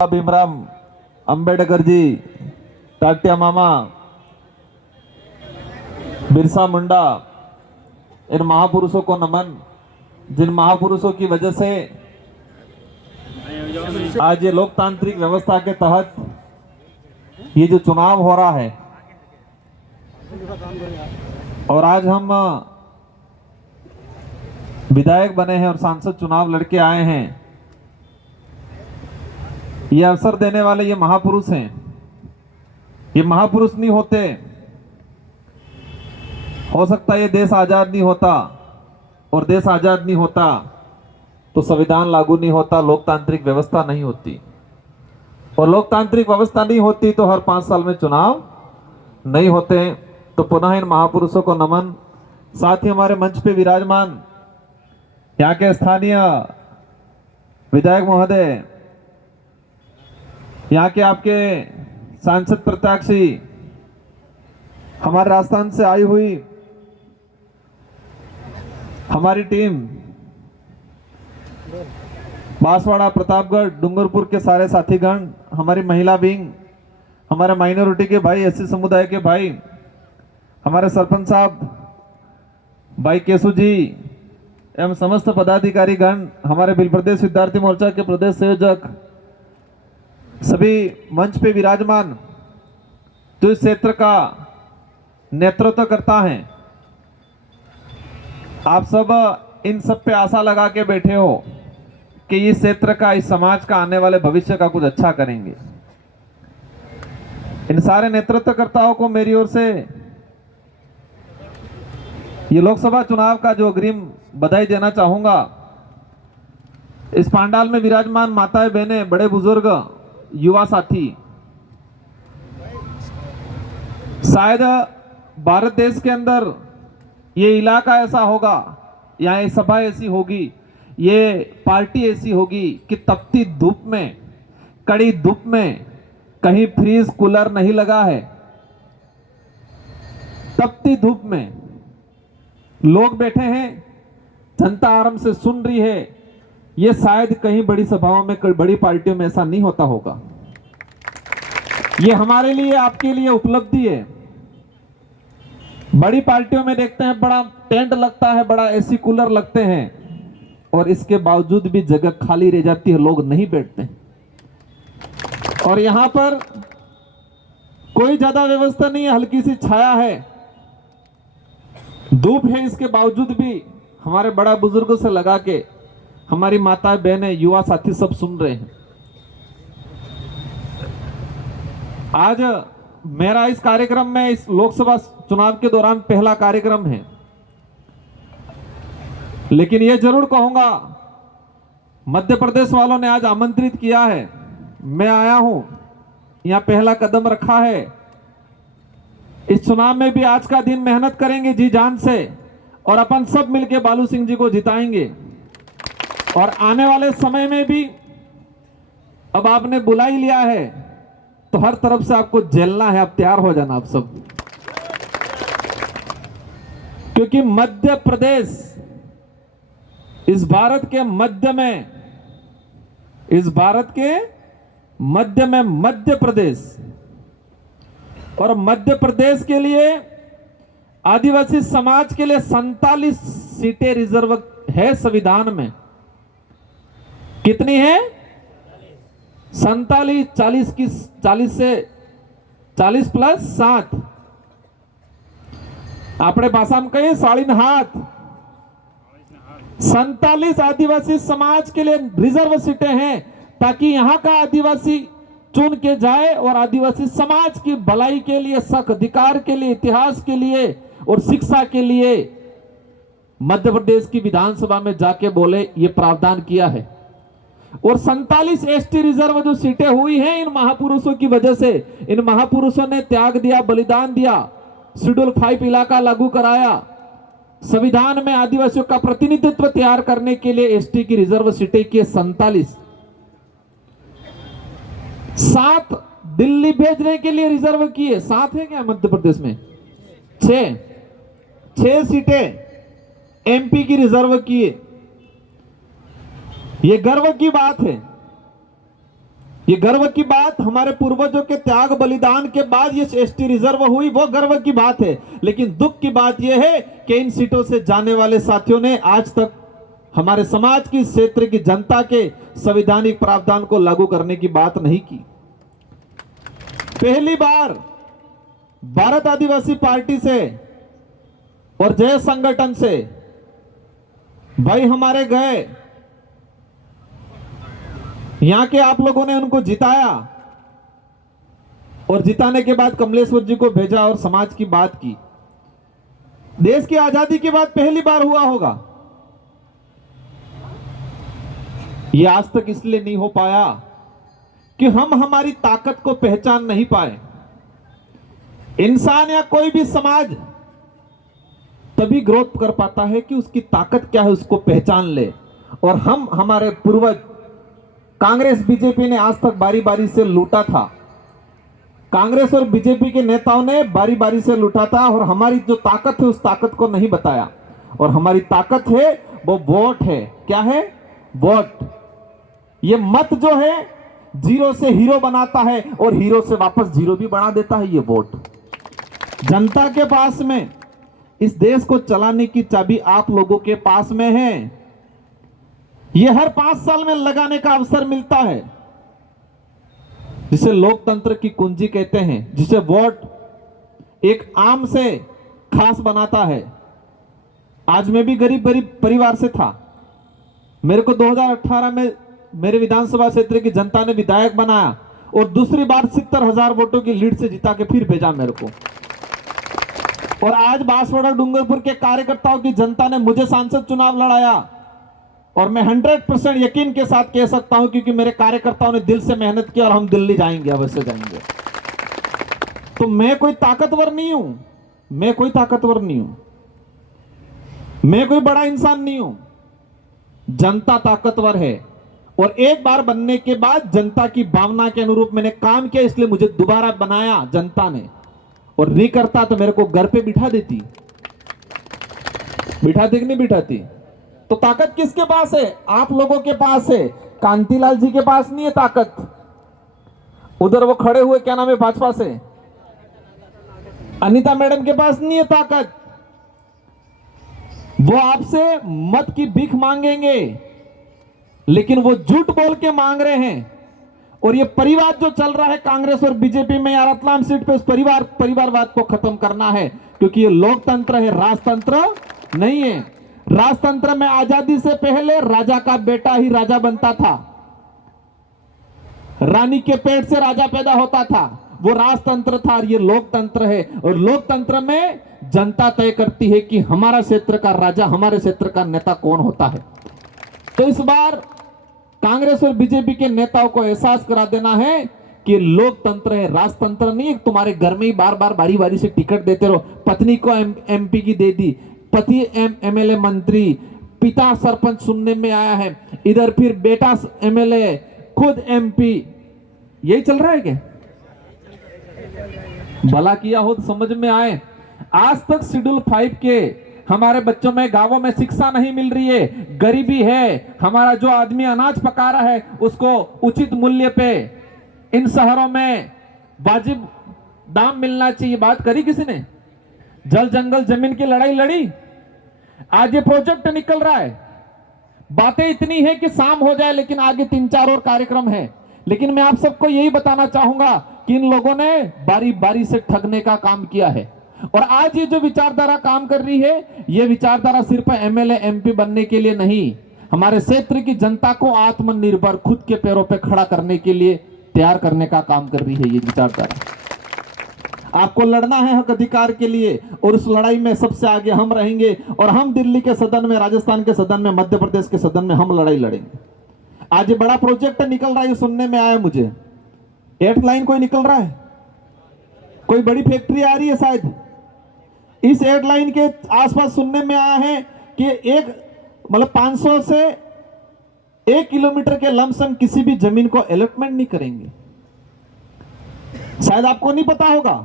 भीमराव अंबेडकर जी, तात्या मामा, बिरसा मुंडा, इन महापुरुषों को नमन, जिन महापुरुषों की वजह से आज ये लोकतांत्रिक व्यवस्था के तहत ये जो चुनाव हो रहा है और आज हम विधायक बने हैं और सांसद चुनाव लड़के आए हैं, ये अवसर देने वाले ये महापुरुष हैं। ये महापुरुष नहीं होते, हो सकता है ये देश आजाद नहीं होता, और देश आजाद नहीं होता तो संविधान लागू नहीं होता, लोकतांत्रिक व्यवस्था नहीं होती, और लोकतांत्रिक व्यवस्था नहीं होती तो हर 5 साल में चुनाव नहीं होते। तो पुनः इन महापुरुषों को नमन। साथ ही हमारे मंच पे विराजमान यहाँ के स्थानीय विधायक महोदय, यहाँ के आपके सांसद प्रत्याशी, हमारे राजस्थान से आई हुई हमारी टीम, बांसवाड़ा, प्रतापगढ़, डूंगरपुर के सारे साथीगण, हमारी महिला विंग, हमारे माइनॉरिटी के भाई, एससी समुदाय के भाई, हमारे सरपंच साहब भाई केशु जी एवं समस्त पदाधिकारी गण, हमारे बिल प्रदेश विद्यार्थी मोर्चा के प्रदेश संयोजक, सभी मंच पे विराजमान जो इस क्षेत्र का नेतृत्व करता है, आप सब इन सब पे आशा लगा के बैठे हो कि इस क्षेत्र का, इस समाज का आने वाले भविष्य का कुछ अच्छा करेंगे। इन सारे नेतृत्वकर्ताओं को मेरी ओर से ये लोकसभा चुनाव का जो अग्रिम बधाई देना चाहूंगा। इस पांडाल में विराजमान माताएं, बहनें, बड़े बुजुर्ग, युवा साथी, शायद भारत देश के अंदर ये इलाका ऐसा होगा, यहाँ ये सभा ऐसी होगी, ये पार्टी ऐसी होगी कि तपती धूप में, कड़ी धूप में कहीं फ्रीज कूलर नहीं लगा है, तपती धूप में लोग बैठे हैं, जनता आराम से सुन रही है। ये शायद कहीं बड़ी सभाओं में, बड़ी पार्टियों में ऐसा नहीं होता होगा। ये हमारे लिए, आपके लिए उपलब्धि है। बड़ी पार्टियों में देखते हैं बड़ा टेंट लगता है, बड़ा एसी कूलर लगते हैं, और इसके बावजूद भी जगह खाली रह जाती है, लोग नहीं बैठते। और यहां पर कोई ज्यादा व्यवस्था नहीं है, हल्की सी छाया है, धूप है, इसके बावजूद भी हमारे बड़ा बुजुर्गों से लगा के हमारी माताएं, बहनें, युवा साथी सब सुन रहे हैं। आज मेरा इस कार्यक्रम में, इस लोकसभा चुनाव के दौरान पहला कार्यक्रम है, लेकिन यह जरूर कहूंगा, मध्य प्रदेश वालों ने आज आमंत्रित किया है, मैं आया हूं, यहां पहला कदम रखा है। इस चुनाव में भी आज का दिन मेहनत करेंगे जी जान से, और अपन सब मिलके बालू सिंह जी को जिताएंगे। और आने वाले समय में भी, अब आपने बुला ही लिया है तो हर तरफ से आपको झेलना है, आप तैयार हो जाना आप सब, क्योंकि मध्य प्रदेश इस भारत के मध्य में, इस भारत के मध्य में मध्य प्रदेश, और मध्य प्रदेश के लिए, आदिवासी समाज के लिए 47 सीटें रिजर्व है संविधान में। कितनी है? 47, 40 की 40 से 40 प्लस 7, अपने भाषा में कहें 47 47 आदिवासी समाज के लिए रिजर्व सीटें हैं, ताकि यहां का आदिवासी चुन के जाए और आदिवासी समाज की भलाई के लिए, हक अधिकार के लिए, इतिहास के लिए और शिक्षा के लिए मध्य प्रदेश की विधानसभा में जाके बोले, ये प्रावधान किया है। और 47 एसटी रिजर्व जो सीटें हुई हैं इन महापुरुषों की वजह से, इन महापुरुषों ने त्याग दिया, बलिदान दिया, शेड्यूल 5 इलाका लागू कराया, संविधान में आदिवासियों का प्रतिनिधित्व तैयार करने के लिए एसटी की रिजर्व सीटें की 47, 7 दिल्ली भेजने के लिए रिजर्व किए, 7 है क्या मध्य प्रदेश में? 6 सीटें एमपी की रिजर्व किए। ये गर्व की बात है। ये गर्व की बात, हमारे पूर्वजों के त्याग बलिदान के बाद ये एसटी रिजर्व हुई, वो गर्व की बात है। लेकिन दुख की बात यह है कि इन सीटों से जाने वाले साथियों ने आज तक हमारे समाज की, क्षेत्र की जनता के संवैधानिक प्रावधान को लागू करने की बात नहीं की। पहली बार भारत आदिवासी पार्टी से और जय संगठन से भाई हमारे गए, यहां के आप लोगों ने उनको जिताया और जिताने के बाद कमलेश्वर जी को भेजा और समाज की बात की। देश की आजादी के बाद पहली बार हुआ होगा। यह आज तक इसलिए नहीं हो पाया कि हम हमारी ताकत को पहचान नहीं पाए। इंसान या कोई भी समाज तभी ग्रोथ कर पाता है कि उसकी ताकत क्या है उसको पहचान ले। और हम, हमारे पूर्वज कांग्रेस बीजेपी ने आज तक बारी बारी से लूटा था। कांग्रेस और बीजेपी के नेताओं ने बारी बारी से लूटा था और हमारी जो ताकत है उस ताकत को नहीं बताया। और हमारी ताकत है वो वोट है। क्या है? वोट। ये मत जो है जीरो से हीरो बनाता है और हीरो से वापस जीरो भी बना देता है। ये वोट जनता के पास में, इस देश को चलाने की चाबी आप लोगों के पास में है। ये हर 5 साल में लगाने का अवसर मिलता है, जिसे लोकतंत्र की कुंजी कहते हैं, जिसे वोट एक आम से खास बनाता है। आज मैं भी गरीब परिवार से था। मेरे को 2018 में मेरे विधानसभा क्षेत्र की जनता ने विधायक बनाया और दूसरी बार 70,000 वोटों की लीड से जिता के फिर भेजा मेरे को। और आज बांसवाड़ा डूंगरपुर के कार्यकर्ताओं की जनता ने मुझे सांसद चुनाव लड़ाया और मैं 100% यकीन के साथ कह सकता हूं, क्योंकि मेरे कार्यकर्ताओं ने दिल से मेहनत की और हम दिल्ली जाएंगे, अवश्य जाएंगे। तो मैं कोई ताकतवर नहीं हूं, मैं कोई ताकतवर नहीं हूं, मैं कोई बड़ा इंसान नहीं हूं। जनता ताकतवर है और एक बार बनने के बाद जनता की भावना के अनुरूप मैंने काम किया, इसलिए मुझे दोबारा बनाया जनता ने। और नहीं करता तो मेरे को घर पे बिठा देती। बिठाती कि नहीं बिठाती? तो ताकत किसके पास है? आप लोगों के पास है। कांतिलाल जी के पास नहीं है ताकत। उधर वो खड़े हुए, क्या नाम है भाजपा से, अनीता मैडम के पास नहीं है ताकत। वो आपसे मत की भीख मांगेंगे, लेकिन वो झूठ बोल के मांग रहे हैं। और ये परिवार जो चल रहा है कांग्रेस और बीजेपी में यार, रतलाम सीट पे उस परिवारवाद को खत्म करना है, क्योंकि ये लोकतंत्र है, राजतंत्र नहीं है। राजतंत्र में आजादी से पहले राजा का बेटा ही राजा बनता था, रानी के पेट से राजा पैदा होता था, वो राजतंत्र था। और ये लोकतंत्र है और लोकतंत्र में जनता तय करती है कि हमारा क्षेत्र का राजा, हमारे क्षेत्र का नेता कौन होता है। तो इस बार कांग्रेस और बीजेपी के नेताओं को एहसास करा देना है कि लोकतंत्र है, राजतंत्र नहीं है। तुम्हारे घर में ही बार बार बारी बारी से टिकट देते रहो। पत्नी को एमपी की दे दी, पति एमएलए मंत्री, पिता सरपंच सुनने में आया है, इधर फिर बेटा एमएलए, खुद एमपी। यही चल रहा है क्या? भला किया हो तो समझ में आए। आज तक शेड्यूल 5 के हमारे बच्चों में, गांवों में शिक्षा नहीं मिल रही है, गरीबी है। हमारा जो आदमी अनाज पका रहा है उसको उचित मूल्य पे इन शहरों में वाजिब दाम मिलना चाहिए। बात करी किसी ने? जल जंगल जमीन की लड़ाई लड़ी। आज ये प्रोजेक्ट निकल रहा है। बातें इतनी है कि शाम हो जाए, लेकिन आगे 3-4 और कार्यक्रम है। लेकिन मैं आप सबको यही बताना चाहूंगा कि इन लोगों ने बारी बारी से ठगने का काम किया है। और आज ये जो विचारधारा काम कर रही है, ये विचारधारा सिर्फ एमएलए एमपी बनने के लिए नहीं, हमारे क्षेत्र की जनता को आत्मनिर्भर, खुद के पैरों पे खड़ा करने के लिए तैयार करने का काम कर रही है ये विचारधारा। आपको लड़ना है हक अधिकार के लिए और उस लड़ाई में सबसे आगे हम रहेंगे। और हम दिल्ली के सदन में, राजस्थान के सदन में, मध्य प्रदेश के सदन में हम लड़ाई लड़ेंगे। आज ये बड़ा प्रोजेक्ट निकल रहा है, सुनने में आया मुझे। 8 लाइन कोई निकल रहा है, कोई बड़ी फैक्ट्री आ रही है शायद। इस 8 लाइन के आसपास सुनने में आया है कि एक 500 से 1 किलोमीटर के लमसम किसी भी जमीन को अलॉटमेंट नहीं करेंगे। शायद आपको नहीं पता होगा।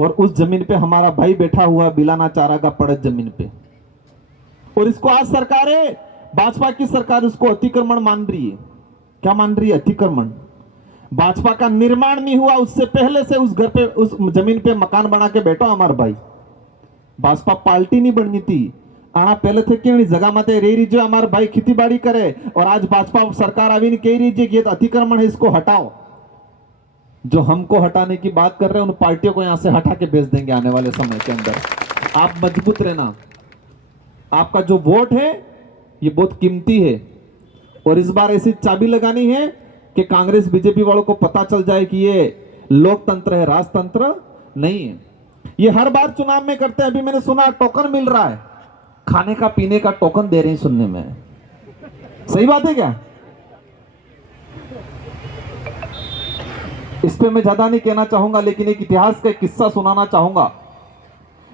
और उस जमीन पे हमारा भाई बैठा हुआ बिलाना चारा का पड़त जमीन पे, और इसको आज सरकारें, भाजपा की सरकार उसको अतिक्रमण मान रही है। क्या मान रही है? अतिक्रमण। भाजपा का निर्माण नहीं हुआ, उससे पहले से उस घर पे, उस जमीन पे मकान बना के बैठो हमारे भाई। भाजपा पार्टी नहीं बननी थी, आना पहले थे कि जगह मत रे रही जो हमारे भाई खेती बाड़ी करे, और आज भाजपा सरकार अभी नहीं कह रही है कि ये अतिक्रमण है, इसको हटाओ। जो हमको हटाने की बात कर रहे हैं उन पार्टियों को यहां से हटा के भेज देंगे आने वाले समय के अंदर। आप मजबूत रहना, आपका जो वोट है ये बहुत कीमती है, और इस बार ऐसी चाबी लगानी है कि कांग्रेस बीजेपी वालों को पता चल जाए कि ये लोकतंत्र है, राजतंत्र नहीं है। ये हर बार चुनाव में करते हैं। अभी मैंने सुना टोकन मिल रहा है, खाने का पीने का टोकन दे रहे हैं, सुनने में सही बात है क्या? इस पे मैं ज्यादा नहीं कहना चाहूंगा, लेकिन एक इतिहास का एक किस्सा सुनाना चाहूंगा।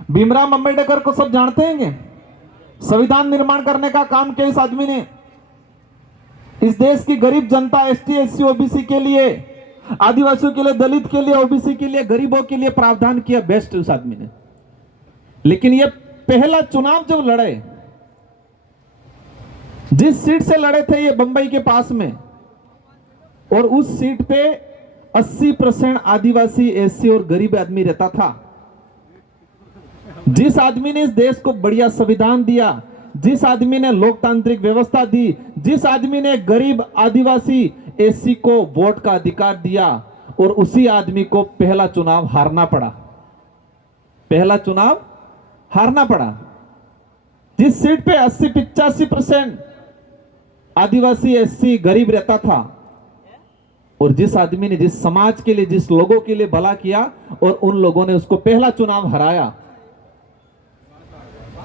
भीमराव अंबेडकर को सब जानते हैं। संविधान निर्माण करने का काम किया इस आदमी ने। इस देश की गरीब जनता, एसटी एससी ओबीसी के लिए, आदिवासियों के लिए, दलित के लिए, ओबीसी के लिए, गरीबों के लिए प्रावधान किया, बेस्ट उस आदमी ने। लेकिन ये पहला चुनाव जब लड़े, जिस सीट से लड़े थे ये बंबई के पास में, और उस सीट पे 80% आदिवासी, एससी और गरीब आदमी रहता था। जिस आदमी ने इस देश को बढ़िया संविधान दिया, जिस आदमी ने लोकतांत्रिक व्यवस्था दी, जिस आदमी ने गरीब आदिवासी एससी को वोट का अधिकार दिया, और उसी आदमी को पहला चुनाव हारना पड़ा। पहला चुनाव हारना पड़ा। जिस सीट पे 80-85% आदिवासी एससी गरीब रहता था, और जिस आदमी ने जिस समाज के लिए, जिस लोगों के लिए भला किया, और उन लोगों ने उसको पहला चुनाव हराया।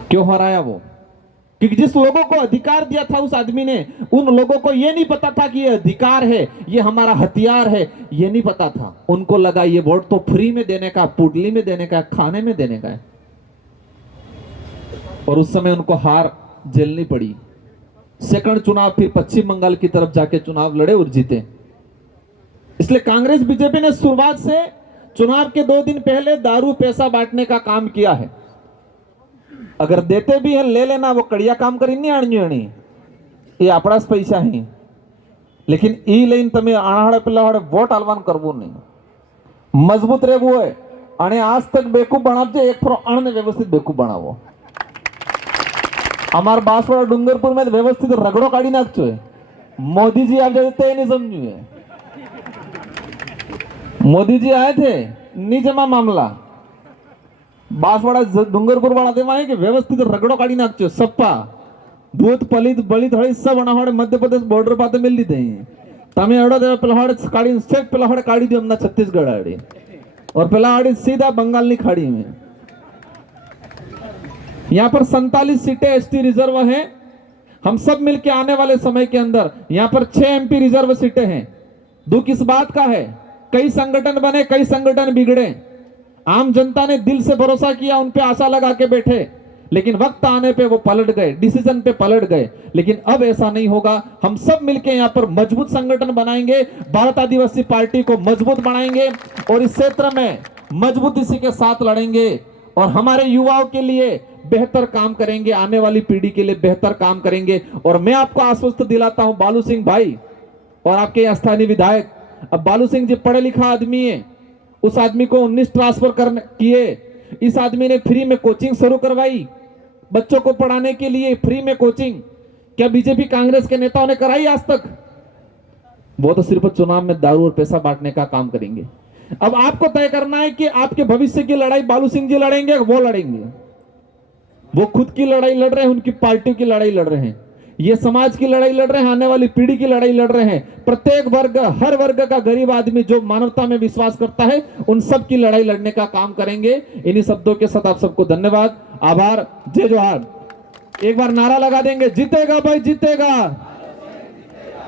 क्यों हराया वो? क्योंकि जिस लोगों को अधिकार दिया था उस आदमी ने, उन लोगों को यह नहीं पता था कि ये अधिकार है, ये हमारा हथियार है, ये नहीं पता था। उनको लगा ये वोट तो फ्री में देने का, पुडली में देने का, खाने में देने का है, और उस समय उनको हार झेलनी पड़ी। सेकंड चुनाव फिर पश्चिम बंगाल की तरफ जाके चुनाव लड़े और जीते। इसलिए कांग्रेस बीजेपी ने शुरुआत से चुनाव के 2 दिन पहले दारू पैसा बांटने का काम किया है। अगर देते भी है ले लेना, वो कड़िया काम करी नहीं आनी, ये अपना पैसा है। लेकिन ई लईन तमे आणाड़े पेला वोट आलवान करवू नहीं, मजबूत रहवू है, અને आज तक बेकूफ बनावजे, एक थोड़ा अण व्यवस्थित बेकूफ बनावो। अमार बांसवाड़ा डूंगरपुर में व्यवस्थित रगड़ो काढ़ी नाखो है। मोदी जी आप जाते नहीं समझू है। मोदी जी आए थे, नहीं जमा मामला। बांसवाड़ा डूंगरपुर वाला देवा है कि व्यवस्थित रगड़ो काढ़ी नाखो, सप्पा भूत पलित बलित हड़ी सब अनाहड़े मध्य प्रदेश बॉर्डर पाते मिल लीधे तमे एड़ो देवा पेलाहड़े काढ़ी स्टेट पेलाहड़े काढ़ी दी हमना छत्तीसगढ़ आड़ी, और पेलाहड़ी सीधा बंगाल की खाड़ी में। यहाँ पर 47 सीटें एसटी रिजर्व हैं। हम सब मिलके आने वाले समय के अंदर यहाँ पर 6 एमपी रिजर्व सीटें हैं। दुख इस बात का है, कई संगठन बने, कई संगठन बिगड़े। आम जनता ने दिल से भरोसा किया, उन पे आशा लगा के बैठे, लेकिन वक्त आने पे वो पलट गए, डिसीजन पे पलट गए। लेकिन अब ऐसा नहीं होगा। हम सब मिलके यहाँ पर मजबूत संगठन बनाएंगे, भारत आदिवासी पार्टी को मजबूत बनाएंगे, और इस क्षेत्र में मजबूती से के साथ लड़ेंगे, और हमारे युवाओं के लिए बेहतर काम करेंगे, आने वाली पीढ़ी के लिए बेहतर काम करेंगे। और मैं आपको आश्वस्त दिलाता हूं बालू सिंह भाई और आपके स्थानीय विधायक, अब बालू सिंह जी पढ़े लिखा आदमी है, उस आदमी को 19 ट्रांसफर करने किए, इस आदमी ने फ्री में कोचिंग शुरू करवाई बच्चों को पढ़ाने के लिए, फ्री में कोचिंग। क्या बीजेपी कांग्रेस के नेताओं ने कराई आज तक? वो तो सिर्फ चुनाव में दारू और पैसा बांटने का काम करेंगे। अब आपको तय करना है कि आपके भविष्य की लड़ाई बालू सिंह जी लड़ेंगे, वो लड़ेंगे। वो खुद की लड़ाई लड़ रहे हैं, उनकी पार्टी की लड़ाई लड़ रहे हैं, ये समाज की लड़ाई लड़ रहे हैं, आने वाली पीढ़ी की लड़ाई लड़ रहे हैं। प्रत्येक वर्ग, हर वर्ग का गरीब आदमी जो मानवता में विश्वास करता है, उन सब की लड़ाई लड़ने का काम करेंगे। इन्हीं शब्दों के साथ आप सबको धन्यवाद, आभार, जय जोहार। एक बार नारा लगा देंगे, जीतेगा भाई जीतेगा,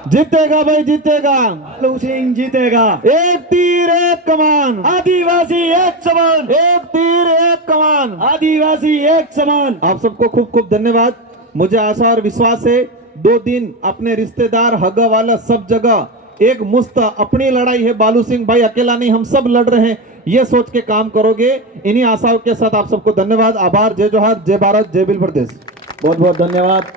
जीतेगा भाई जीतेगा, बालू सिंह जीतेगा। एक तीर एक कमान, आदिवासी एक समान, एक तीर एक कमान, आदिवासी एक समान। आप सबको खूब खूब धन्यवाद। मुझे आशा और विश्वास है 2 दिन अपने रिश्तेदार, हगा वाला सब जगह एक मुश्त अपनी लड़ाई है। बालू सिंह भाई अकेला नहीं, हम सब लड़ रहे हैं, ये सोच के काम करोगे। इन्हीं आशाओं के साथ आप सबको धन्यवाद, आभार, जय जोहार, जय भारत, जय बिल प्रदेश। बहुत बहुत धन्यवाद।